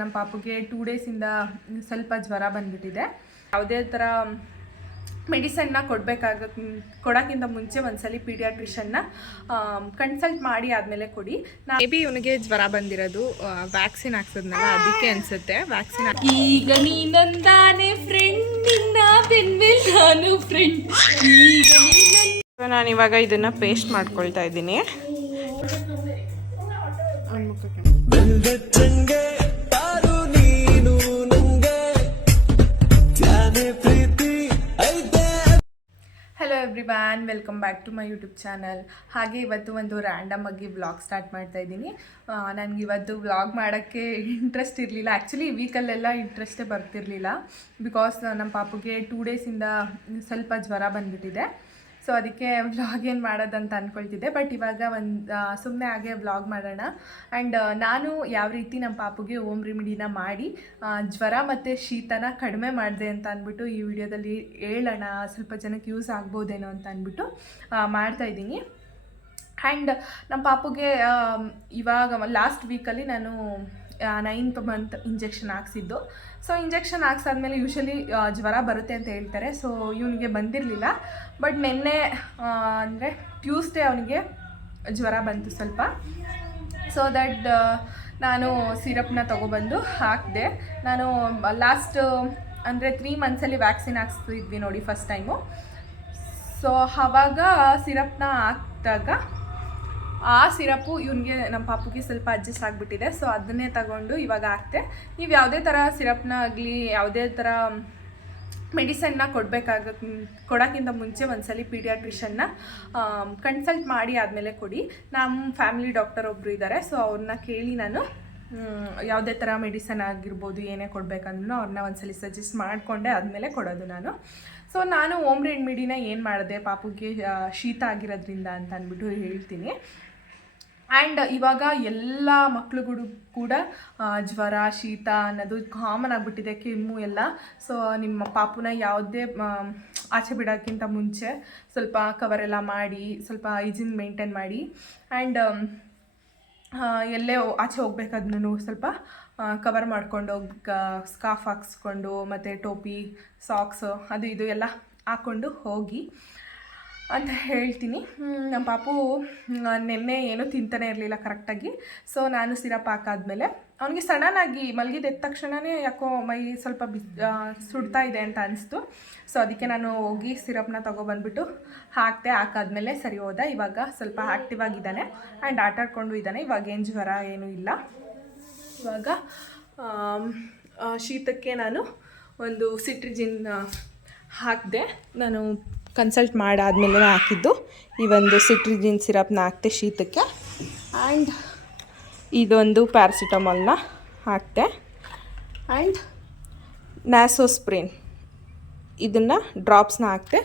ನಮ್ಮ ಪಾಪುಗೆ 2 ಡೇಸಿಂದ ಸ್ವಲ್ಪ ಜ್ವರ ಬಂದುಬಿಟ್ಟಿದೆ. ಯಾವುದೇ ಥರ ಮೆಡಿಸನ್ನ ಕೊಡೋಕ್ಕಿಂತ ಮುಂಚೆ ಒಂದ್ಸಲಿ ಪೀಡಿಯಾಟ್ರಿಷನ್ನ ಕನ್ಸಲ್ಟ್ ಮಾಡಿ ಆದಮೇಲೆ ಕೊಡಿ. ಮೇ ಬಿ ಇವನಿಗೆ ಜ್ವರ ಬಂದಿರೋದು ವ್ಯಾಕ್ಸಿನ್ ಹಾಕ್ಸೋದ್ನಲ್ಲ ಅದಕ್ಕೆ ಅನಿಸುತ್ತೆ. ವ್ಯಾಕ್ಸಿನ್ ಈಗ ನೀನಂದಾನೆ ಫ್ರೆಂಡ್ ನಿನ್ನ ಬೆನ್ಮೇಲ್ ನಾನು ಫ್ರೆಂಡ್. ಈಗ ನಾನು ಇವಾಗ ಇದನ್ನು ಪೇಸ್ಟ್ ಮಾಡ್ಕೊಳ್ತಾ ಇದ್ದೀನಿ. Hello everyone, welcome back to my YouTube channel. ಹಾಗೆ ಇವತ್ತು ಒಂದು ರ್ಯಾಂಡಮ್ ಆಗಿ ವ್ಲಾಗ್ ಸ್ಟಾರ್ಟ್ ಮಾಡ್ತಾ ಇದ್ದೀನಿ. ನನಗೆ ಇವತ್ತು ವ್ಲಾಗ್ ಮಾಡೋಕ್ಕೆ ಇಂಟ್ರೆಸ್ಟ್ ಇರಲಿಲ್ಲ. ಆ್ಯಕ್ಚುಲಿ ಈ ವೀಕಲ್ಲೆಲ್ಲ ಇಂಟ್ರೆಸ್ಟೇ ಬರ್ತಿರಲಿಲ್ಲ. ಬಿಕಾಸ್ ನಮ್ಮ ಪಾಪುಗೆ 2 ಡೇಸಿಂದ ಸ್ವಲ್ಪ ಜ್ವರ ಬಂದುಬಿಟ್ಟಿದೆ. ಸೊ ಅದಕ್ಕೆ ವ್ಲಾಗ್ ಏನು ಮಾಡೋದಂತ ಅಂದ್ಕೊಳ್ತಿದ್ದೆ. ಬಟ್ ಇವಾಗ ಸುಮ್ಮನೆ ಹಾಗೆ ವ್ಲಾಗ್ ಮಾಡೋಣ. ಆ್ಯಂಡ್ ನಾನು ಯಾವ ರೀತಿ ನಮ್ಮ ಪಾಪುಗೆ ಹೋಮ್ ರೆಮಿಡಿನ ಮಾಡಿ ಜ್ವರ ಮತ್ತು ಶೀತನ ಕಡಿಮೆ ಮಾಡಿದೆ ಅಂತ ಅಂದ್ಬಿಟ್ಟು ಈ ವಿಡಿಯೋದಲ್ಲಿ ಹೇಳೋಣ. ಸ್ವಲ್ಪ ಜನಕ್ಕೆ ಯೂಸ್ ಆಗ್ಬೋದೇನೋ ಅಂತ ಅಂದ್ಬಿಟ್ಟು ಮಾಡ್ತಾಯಿದ್ದೀನಿ. ಆ್ಯಂಡ್ ನಮ್ಮ ಪಾಪುಗೆ ಇವಾಗ ಲಾಸ್ಟ್ ವೀಕಲ್ಲಿ ನಾನು 9th ಮಂತ್ ಇಂಜೆಕ್ಷನ್ ಹಾಕ್ಸಿದ್ದು. ಸೊ ಇಂಜೆಕ್ಷನ್ ಹಾಕ್ಸಾದ್ಮೇಲೆ ಯೂಶ್ವಲಿ ಜ್ವರ ಬರುತ್ತೆ ಅಂತ ಹೇಳ್ತಾರೆ. ಸೊ ಇವನಿಗೆ ಬಂದಿರಲಿಲ್ಲ. ಬಟ್ ನಿನ್ನೆ ಅಂದರೆ ಟ್ಯೂಸ್ಡೇ ಅವನಿಗೆ ಜ್ವರ ಬಂತು ಸ್ವಲ್ಪ. ಸೊ ದಟ್ ನಾನು ಸಿರಪ್ನ ತೊಗೊಬಂದು ಹಾಕಿದೆ. ನಾನು ಲಾಸ್ಟ್ ಅಂದರೆ 3 ಮಂತ್ಸಲ್ಲಿ ವ್ಯಾಕ್ಸಿನ್ ಹಾಕ್ಸ್ತಿದ್ವಿ ನೋಡಿ ಫಸ್ಟ್ ಟೈಮು. ಸೊ ಆವಾಗ ಸಿರಪ್ನ ಹಾಕಿದಾಗ ಆ ಸಿರಪ್ಪು ಇವನಿಗೆ ನಮ್ಮ ಪಾಪುಗೆ ಸ್ವಲ್ಪ ಅಡ್ಜಸ್ಟ್ ಆಗಿಬಿಟ್ಟಿದೆ. ಸೊ ಅದನ್ನೇ ತಗೊಂಡು ಇವಾಗ ಹಾಕ್ತೆ. ನೀವು ಯಾವುದೇ ಥರ ಸಿರಪ್ನ ಆಗಲಿ ಯಾವುದೇ ಥರ ಮೆಡಿಸನ್ನ ಕೊಡೋಕ್ಕಿಂತ ಮುಂಚೆ ಒಂದ್ಸಲಿ ಪೀಡಿಯಾಟ್ರಿಷನ್ನ ಕನ್ಸಲ್ಟ್ ಮಾಡಿ ಆದಮೇಲೆ ಕೊಡಿ. ನಮ್ಮ ಫ್ಯಾಮಿಲಿ ಡಾಕ್ಟರ್ ಒಬ್ಬರು ಇದ್ದಾರೆ. ಸೊ ಅವ್ರನ್ನ ಕೇಳಿ ನಾನು ಯಾವುದೇ ಥರ ಮೆಡಿಸನ್ ಆಗಿರ್ಬೋದು ಏನೇ ಕೊಡಬೇಕಂದ್ರೂ ಅವ್ರನ್ನ ಒಂದ್ಸಲಿ ಸಜೆಸ್ಟ್ ಮಾಡಿಕೊಂಡೆ ಆದಮೇಲೆ ಕೊಡೋದು ನಾನು. ಸೊ ನಾನು ಹೋಮ್ ರೆಮಿಡಿನ ಏನು ಮಾಡಿದೆ ಪಾಪುಗೆ ಶೀತ ಆಗಿರೋದ್ರಿಂದ ಅಂತ ಅಂದ್ಬಿಟ್ಟು ಹೇಳ್ತೀನಿ. ಆ್ಯಂಡ್ ಇವಾಗ ಎಲ್ಲ ಮಕ್ಳುಗಳು ಕೂಡ ಜ್ವರ ಶೀತ ಅನ್ನೋದು ಕಾಮನ್ ಆಗಿಬಿಟ್ಟಿದೆ, ಕೆಮ್ಮು ಎಲ್ಲ. ಸೊ ನಿಮ್ಮ ಪಾಪುನ ಯಾವುದೇ ಆಚೆ ಬಿಡೋಕ್ಕಿಂತ ಮುಂಚೆ ಸ್ವಲ್ಪ ಕವರೆಲ್ಲ ಮಾಡಿ, ಸ್ವಲ್ಪ ಹೈಜಿನ್ ಮೇಂಟೈನ್ ಮಾಡಿ. ಆ್ಯಂಡ್ ಎಲ್ಲೇ ಆಚೆ ಹೋಗ್ಬೇಕಾದ್ರೂ ಸ್ವಲ್ಪ ಕವರ್ ಮಾಡಿಕೊಂಡು ಸ್ಕಾರ್ಫ್ ಹಾಕ್ಸ್ಕೊಂಡು ಮತ್ತು ಟೋಪಿ ಸಾಕ್ಸ್ ಅದು ಇದು ಎಲ್ಲ ಹಾಕ್ಕೊಂಡು ಹೋಗಿ ಅಂತ ಹೇಳ್ತೀನಿ. ನಮ್ಮ ಪಾಪು ನಿನ್ನೆ ಏನೂ ತಿಂತಾನೆ ಇರಲಿಲ್ಲ ಕರೆಕ್ಟಾಗಿ. ಸೊ ನಾನು ಸಿರಪ್ ಹಾಕಾದ್ಮೇಲೆ ಅವನಿಗೆ ಸಡನ್ನಾಗಿ ಮಲಗಿದ ತಕ್ಷಣವೇ ಯಾಕೋ ಮೈ ಸ್ವಲ್ಪ ಸುಡ್ತಾ ಇದೆ ಅಂತ ಅನಿಸ್ತು. ಸೊ ಅದಕ್ಕೆ ನಾನು ಹೋಗಿ ಸಿರಪ್ನ ತೊಗೊಬಂದ್ಬಿಟ್ಟು ಹಾಕಾದ್ಮೇಲೆ ಸರಿ ಹೋದ. ಇವಾಗ ಸ್ವಲ್ಪ ಆ್ಯಕ್ಟಿವ್ ಆಗಿದ್ದಾನೆ ಆ್ಯಂಡ್ ಆಟ ಆಡ್ಕೊಂಡು ಇದ್ದಾನೆ. ಇವಾಗ ಏನು ಜ್ವರ ಏನೂ ಇಲ್ಲ. ಇವಾಗ ಶೀತಕ್ಕೆ ನಾನು ಒಂದು ಸಿಟ್ರಿಜಿನ್ ಹಾಕಿದೆ. ನಾನು ಕನ್ಸಲ್ಟ್ ಮಾಡಾದ್ಮೇಲೆ ಹಾಕಿದ್ದು ಈ ಒಂದು ಸಿಟ್ರಿಜಿನ್ ಸಿರಪ್ನ ಹಾಕ್ತೆ ಶೀತಕ್ಕೆ. ಆ್ಯಂಡ್ ಇದೊಂದು ಪ್ಯಾರಾಸಿಟಮಾಲ್ನ ಹಾಕ್ತೆ. ಆ್ಯಂಡ್ ನ್ಯಾಸೋಸ್ಪ್ರಿನ್ ಇದನ್ನು ಡ್ರಾಪ್ಸ್ನ ಹಾಕ್ತೆ.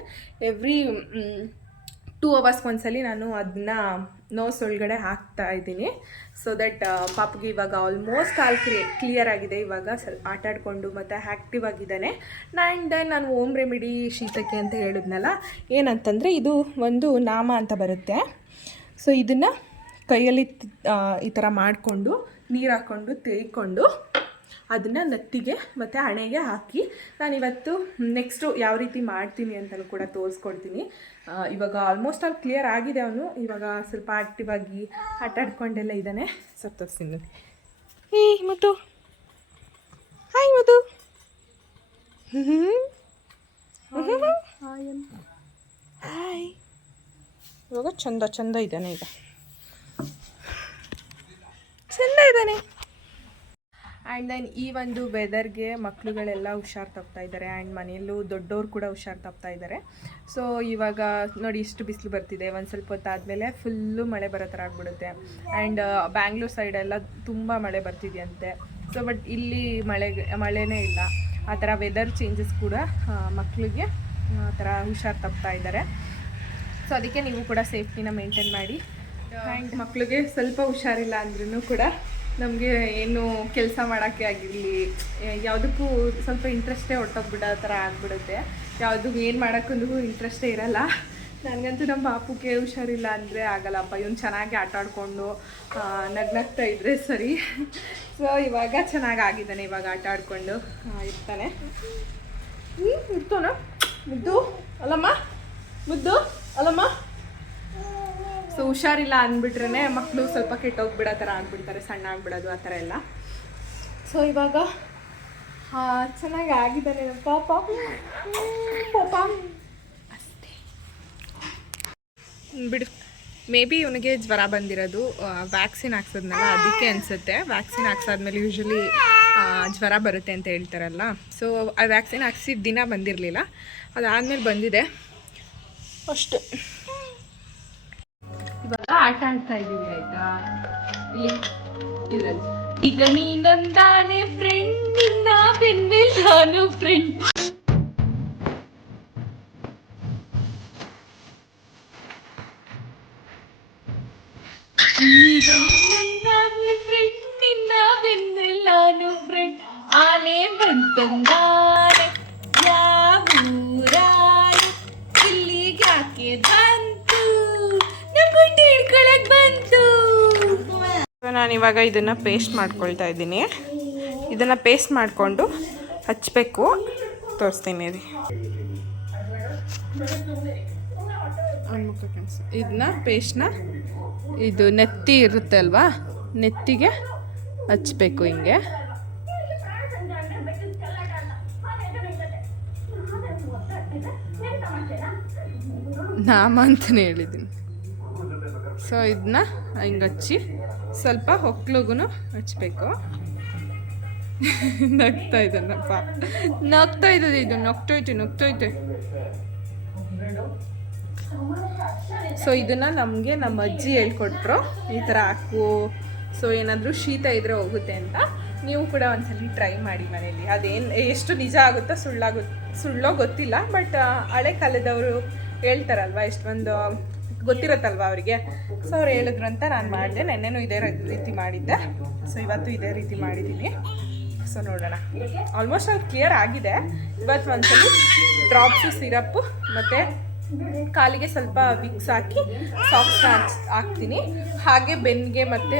ಎವ್ರಿ 2 ಅವರ್ಸ್ಗೆ ಒಂದ್ಸಲಿ ನಾನು ಅದನ್ನ ನೋಸ್ ಒಳಗಡೆ ಹಾಕ್ತಾ ಇದ್ದೀನಿ. ಸೊ ದಟ್ ಪಾಪುಗೆ ಇವಾಗ ಆಲ್ಮೋಸ್ಟ್ ಆಲ್ ಕ್ಲಿಯರ್ ಆಗಿದೆ. ಇವಾಗ ಸ್ವಲ್ಪ ಆಟ ಆಡಿಕೊಂಡು ಮತ್ತು ಆ್ಯಕ್ಟಿವ್ ಆಗಿದ್ದಾನೆ. ಆ್ಯಂಡ್ ದೆನ್ ನಾನು ಹೋಮ್ ರೆಮಿಡಿ ಶೀತಕ್ಕೆ ಅಂತ ಹೇಳಿದ್ನಲ್ಲ, ಏನಂತಂದರೆ ಇದು ಒಂದು ನಾಮ ಅಂತ ಬರುತ್ತೆ. ಸೊ ಇದನ್ನು ಕೈಯಲ್ಲಿ ಈ ಥರ ಮಾಡಿಕೊಂಡು ನೀರು ಹಾಕ್ಕೊಂಡು ತೇಯ್ಕೊಂಡು ಅದನ್ನು ನೆತ್ತಿಗೆ ಮತ್ತು ಹಣೆಗೆ ಹಾಕಿ ನಾನಿವತ್ತು ನೆಕ್ಸ್ಟು ಯಾವ ರೀತಿ ಮಾಡ್ತೀನಿ ಅಂತಲೂ ಕೂಡ ತೋರಿಸ್ಕೊಡ್ತೀನಿ. ಇವಾಗ ಆಲ್ಮೋಸ್ಟ್ ಆಲ್ ಕ್ಲಿಯರ್ ಆಗಿದೆ ಅವನು. ಇವಾಗ ಸ್ವಲ್ಪ ಆ್ಯಕ್ಟಿವ್ ಆಗಿ ಆಟ ಆಡ್ಕೊಂಡೆಲ್ಲ ಇದ್ದಾನೆ. ಸ್ವಲ್ಪ ತೋರಿಸ್ತೀನಿ. ಏಯ್ ಮುದ್ದು, ಹಾಯ್ ಮುದ್ದು, ಹಾಯ್. ಇವಾಗ ಚಂದ ಇದ್ದಾನೆ, ಈಗ ಚಂದ ಇದ್ದಾನೆ. ಆ್ಯಂಡ್ ದೆನ್ ಈ ಒಂದು ವೆದರ್ಗೆ ಮಕ್ಕಳುಗಳೆಲ್ಲ ಹುಷಾರು ತಪ್ತಾ ಇದ್ದಾರೆ. ಆ್ಯಂಡ್ ಮನೆಯಲ್ಲೂ ದೊಡ್ಡವ್ರು ಕೂಡ ಹುಷಾರು ತಪ್ತಾ ಇದ್ದಾರೆ. ಸೊ ಇವಾಗ ನೋಡಿ ಇಷ್ಟು ಬಿಸಿಲು ಬರ್ತಿದೆ. ಒಂದು ಸ್ವಲ್ಪ ಹೊತ್ತಾದಮೇಲೆ ಫುಲ್ಲು ಮಳೆ ಬರೋ ಥರ ಆಗ್ಬಿಡುತ್ತೆ. ಆ್ಯಂಡ್ ಬ್ಯಾಂಗ್ಳೂರ್ ಸೈಡೆಲ್ಲ ತುಂಬ ಮಳೆ ಬರ್ತಿದೆಯಂತೆ. ಸೊ ಬಟ್ ಇಲ್ಲಿ ಮಳೆನೇ ಇಲ್ಲ. ಆ ಥರ ವೆದರ್ ಚೇಂಜಸ್ ಕೂಡ ಮಕ್ಕಳಿಗೆ ಆ ಥರ ಹುಷಾರು ತಪ್ತಾ ಇದ್ದಾರೆ. ಸೊ ಅದಕ್ಕೆ ನೀವು ಕೂಡ ಸೇಫ್ಟಿನ ಮೇಂಟೈನ್ ಮಾಡಿ. ಆ್ಯಂಡ್ ಮಕ್ಕಳಿಗೆ ಸ್ವಲ್ಪ ಹುಷಾರಿಲ್ಲ ಅಂದ್ರೂ ಕೂಡ ನಮಗೆ ಏನು ಕೆಲಸ ಮಾಡೋಕ್ಕೆ ಆಗಿರಲಿ ಯಾವುದಕ್ಕೂ ಸ್ವಲ್ಪ ಇಂಟ್ರೆಸ್ಟೇ ಹೊಟ್ಟೋಗ್ಬಿಡೋ ಥರ ಆಗಿಬಿಡುತ್ತೆ. ಯಾವುದಕ್ಕೂ ಏನು ಮಾಡೋಕ್ಕೂ ಇಂಟ್ರೆಸ್ಟೇ ಇರಲ್ಲ. ನನಗಂತೂ ನಮ್ಮ ಪಾಪುಗೆ ಹುಷಾರಿಲ್ಲ ಅಂದರೆ ಆಗಲ್ಲಪ್ಪ. ಇವನು ಚೆನ್ನಾಗಿ ಆಟ ಆಡಿಕೊಂಡು ನಗ್ನಗ್ತಾ ಇದ್ರೆ ಸರಿ. ಸೊ ಇವಾಗ ಚೆನ್ನಾಗಿ ಆಗಿದ್ದಾನೆ, ಇವಾಗ ಆಟ ಆಡಿಕೊಂಡು ಇರ್ತಾನೆ. ಇರ್ತಾನ ಮುದ್ದು ಅಲ್ಲಮ್ಮ, ಮುದ್ದು ಅಲ್ಲಮ್ಮ. ಸೊ ಹುಷಾರಿಲ್ಲ ಅಂದ್ಬಿಟ್ರೆ ಮಕ್ಕಳು ಸ್ವಲ್ಪ ಕೆಟ್ಟೋಗ್ಬಿಡೋ ಥರ ಆಗ್ಬಿಡ್ತಾರೆ, ಸಣ್ಣ ಆಗ್ಬಿಡೋದು ಆ ಥರ ಎಲ್ಲ. ಸೊ ಇವಾಗ ಚೆನ್ನಾಗಿ ಆಗಿದ್ದಾನೆ ನಮ್ಮ ಪಾಪ. ಅಷ್ಟೇ ಬಿಡು. ಮೇ ಬಿ ಇವನಿಗೆ ಜ್ವರ ಬಂದಿರೋದು ವ್ಯಾಕ್ಸಿನ್ ಹಾಕ್ಸೋದ್ನಲ್ಲ, ಅದಕ್ಕೆ ಅನಿಸುತ್ತೆ. ವ್ಯಾಕ್ಸಿನ್ ಹಾಕ್ಸಾದ್ಮೇಲೆ ಯೂಶ್ವಲಿ ಜ್ವರ ಬರುತ್ತೆ ಅಂತ ಹೇಳ್ತಾರಲ್ಲ. ಸೊ ಆ ವ್ಯಾಕ್ಸಿನ್ ಹಾಕ್ಸಿದ ದಿನ ಬಂದಿರಲಿಲ್ಲ, ಅದಾದಮೇಲೆ ಬಂದಿದೆ ಅಷ್ಟೇ. ಇವಾಗ ಆಟ ಆಡ್ತಾ ಇದ್ದೀವಿ ಆಯ್ತಾ. ಈಗ ನೀನಂದಾನೆ ಫ್ರೆಂಡ್, ನಿನ್ನ ಬೆನ್ನಿಲ್ ನಾನು ಫ್ರೆಂಡ್. ನಿನ್ನ ಬೆನ್ನಿಲ್ ನಾನು ಫ್ರೆಂಡ್. ಆನೆ ಬಂತಂದಾನೆ ಯಾವೂರಾಯಿ, ಇಲ್ಲಿಗೆ ಯಾಕೆ ಬಂತು, ನಮ್ಮ ಬುಟ್ಟಿ ಹಿಡ್ಕೊಳಕ್ ಬಂತು. ನಾನಿವಾಗ ಇದನ್ನು ಪೇಸ್ಟ್ ಮಾಡ್ಕೊಳ್ತಾ ಇದ್ದೀನಿ. ಇದನ್ನು ಪೇಸ್ಟ್ ಮಾಡಿಕೊಂಡು ಹಚ್ಚಬೇಕು, ತೋರಿಸ್ತೀನಿ ರೀ. ಇದನ್ನ ಪೇಸ್ಟ್ನ ಇದು ನೆತ್ತಿ ಇರುತ್ತೆ ಅಲ್ವಾ, ನೆತ್ತಿಗೆ ಹಚ್ಚಬೇಕು ಹಿಂಗೆ. ನಾಮ ಅಂತಲೇ ಹೇಳಿದ್ದೀನಿ. ಸೊ ಇದನ್ನ ಹಿಂಗೆ ಹಚ್ಚಿ ಸ್ವಲ್ಪ ಹೊಕ್ಳಿಗೂ ಹಚ್ಚಬೇಕು. ನಗ್ತಾ ಇದ್ದಾನಪ್ಪ, ನಗ್ತಾ ಇದ್ದದು, ಇದು ನಗ್ತೈತೆ. ಸೊ ಇದನ್ನು ನಮಗೆ ನಮ್ಮ ಅಜ್ಜಿ ಹೇಳ್ಕೊಟ್ರು, ಈ ಥರ ಹಾಕು. ಸೊ ಏನಾದರೂ ಶೀತ ಇದ್ದರೆ ಹೋಗುತ್ತೆ ಅಂತ. ನೀವು ಕೂಡ ಒಂದ್ಸಲಿ ಟ್ರೈ ಮಾಡಿ ಮನೇಲಿ. ಅದೇನು ಎಷ್ಟು ನಿಜ ಆಗುತ್ತೋ ಸುಳ್ಳೋ ಗೊತ್ತಿಲ್ಲ, ಬಟ್ ಹಳೆ ಕಾಲದವರು ಹೇಳ್ತಾರಲ್ವ, ಎಷ್ಟೊಂದು ಗೊತ್ತಿರುತ್ತಲ್ವ ಅವರಿಗೆ. ಸೊ ಅವ್ರು ಹೇಳಿದ್ರು ಅಂತ ನಾನು ಮಾಡಿದೆ. ನೆನ್ನೆನೂ ಇದೇ ರೀತಿ ಮಾಡಿದ್ದೆ. ಸೊ ಇವತ್ತು ಇದೇ ರೀತಿ ಮಾಡಿದ್ದೀನಿ. ಸೊ ನೋಡೋಣ, ಆಲ್ಮೋಸ್ಟ್ ಅಲ್ಲಿ ಕ್ಲಿಯರ್ ಆಗಿದೆ. ಇವತ್ತು ಒಂದ್ಸಲಿ ಡ್ರಾಪ್ಸು, ಸಿರಪ್ಪು ಮತ್ತು ಕಾಲಿಗೆ ಸ್ವಲ್ಪ ವಿಕ್ಸ್ ಹಾಕಿ ಸಾಕ್ಸ್ನ ಹಾಕ್ತೀನಿ. ಹಾಗೆ ಬೆನ್ನಿಗೆ ಮತ್ತು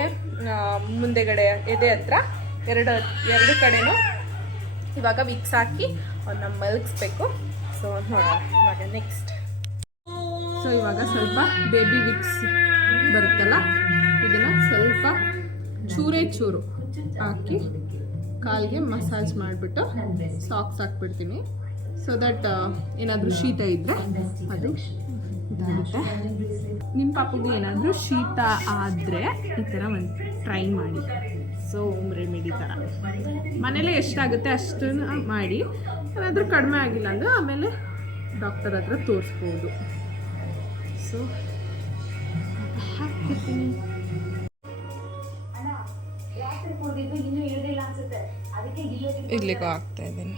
ಮುಂದೆಗಡೆ ಎದೆ ಹತ್ರ ಎರಡು ಕಡೆನೂ ಇವಾಗ ವಿಕ್ಸ್ ಹಾಕಿ ಅವನ್ನ ಮಲಗಿಸ್ಬೇಕು. ಸೊ ನೋಡೋಣ ಇವಾಗ ನೆಕ್ಸ್ಟ್. ಸೊ ಇವಾಗ ಸ್ವಲ್ಪ ಬೇಬಿ ವಿಕ್ಸ್ ಬರುತ್ತಲ್ಲ, ಇದನ್ನು ಸ್ವಲ್ಪ ಚೂರು ಹಾಕಿ ಕಾಲಿಗೆ ಮಸಾಜ್ ಮಾಡಿಬಿಟ್ಟು ಸಾಕ್ಸ್ ಹಾಕ್ಬಿಡ್ತೀನಿ. ಸೊ ದಟ್ ಏನಾದರೂ ಶೀತ ಇದ್ದರೆ ಅದು ಇದಾಗುತ್ತೆ. ನಿಮ್ಮ ಪಾಪಗೆ ಏನಾದರೂ ಶೀತ ಆದರೆ ಈ ಥರ ಒಂದು ಟ್ರೈ ಮಾಡಿ. ಸೊ ಹೋಮ್ ರೆಮಿಡಿ ಥರ ಮನೇಲೆ ಎಷ್ಟಾಗುತ್ತೆ ಅಷ್ಟನ್ನು ಮಾಡಿ. ಏನಾದರೂ ಕಡಿಮೆ ಆಗಿಲ್ಲ ಅಂದರೆ ಆಮೇಲೆ ಡಾಕ್ಟರ್ ಹತ್ರ ತೋರಿಸ್ಬೋದು. ಸೊ ಹಾಕ್ತಿರ್ತೀನಿ. ಇಡ್ಲಿಗೂ ಹಾಕ್ತಾ ಇದ್ದೀನಿ.